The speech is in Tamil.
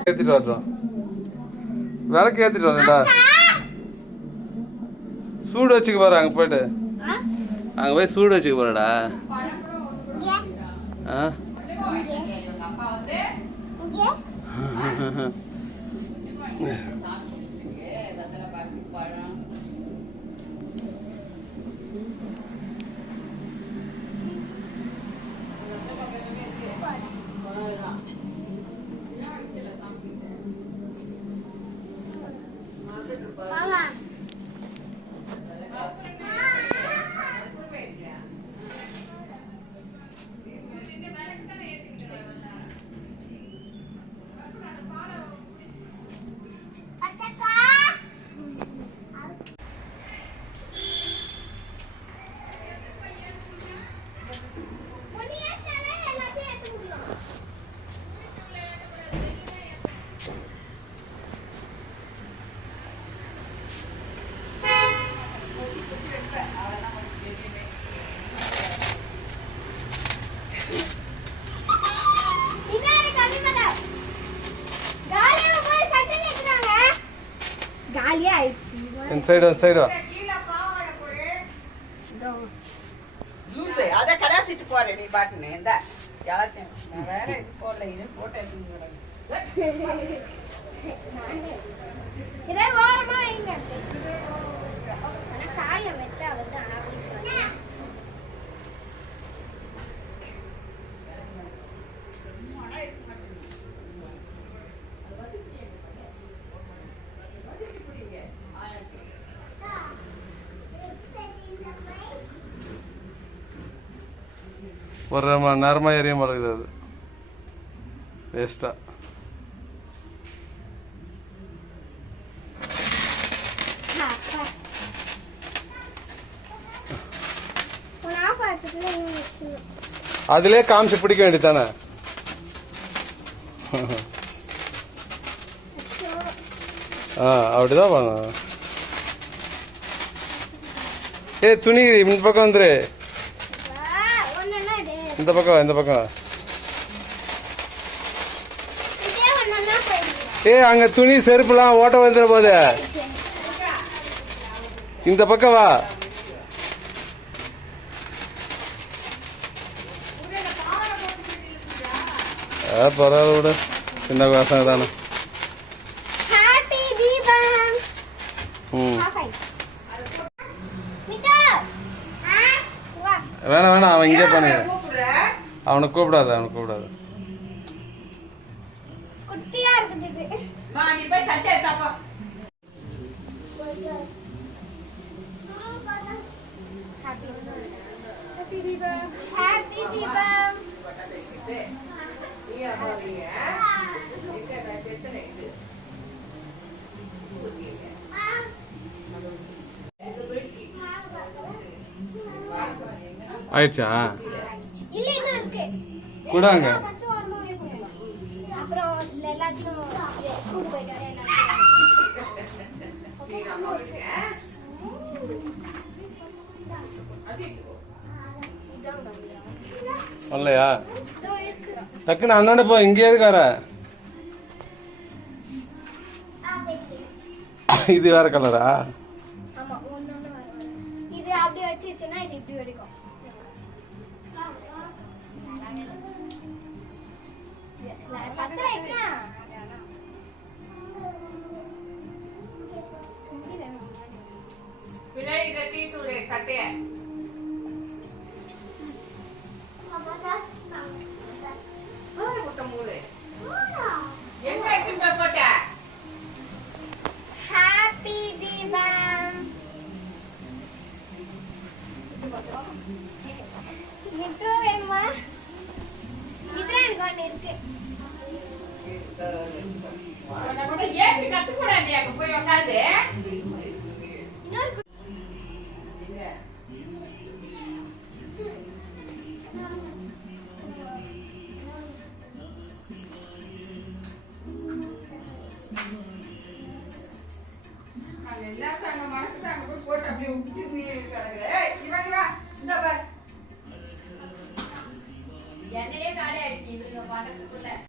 ஏத்திட்டு வரட்டும். விளக்கு ஏத்திட்டு வரேன்டா சூடு வச்சுக்க போற அங்க போயிட்டு. அங்க போய் சூடு வச்சுக்க போறடா. ஆ? காலியா ஆயிடுச்சு இந்த சைடு இந்த சைடு வா ஜூஸ் அத கடாசிட்டு போறேன் நீ பாட்டுன்னு இந்த எல்லாத்தையும் வேற இது போடல இது போட்டேன் ஒரு மணி நேரமாக எரிய மாட்டேங்குது அது. வேஸ்ட்டாக அதுலேயே காமிச்சு பிடிக்க வேண்டியதானே ஆ அப்படிதான் பண்ணணும். ஏய் துணி இந்த பக்கம் வந்துரு. இந்த பக்கம் இந்த பக்கம் ஏ அங்க துணி செருப்புலாம் ஓட்ட வந்துட போது. இந்த பக்கம் வா. பரவாயில்ல விட. சின்ன பசங்க தானே. ம். வேணாம் வேணாம் அவன் இங்கே பண்ணு அவனை கூப்பிடாத அவனை கூப்பிடாத. குட்டியா கூடாங்க. வரலையா? டக்குன்னு அந்தாண்ட போ இங்கே எதுக்கு வர? இது வேற கலரா இது அப்படியே வச்சிருச்சுன்னா இது இப்படி வெடிக்கும். பின்னாடி கட்டி தூடு சட்டைய குத்த மூடு எங்க எடுத்து போய் போட்ட ஹாப்பி தீபம் இது ஏத்தி கத்து கூடாண்டி அங்க போய் உட்காந்து என்ன மனசுட்டாங்க போய் போட்டு அப்படியே விட்டுட்டு இருக்காங்க இவங்களா இந்த பாரு என்னையே காலையாச்சு இதுங்க பாக்கிறதுக்குள்ள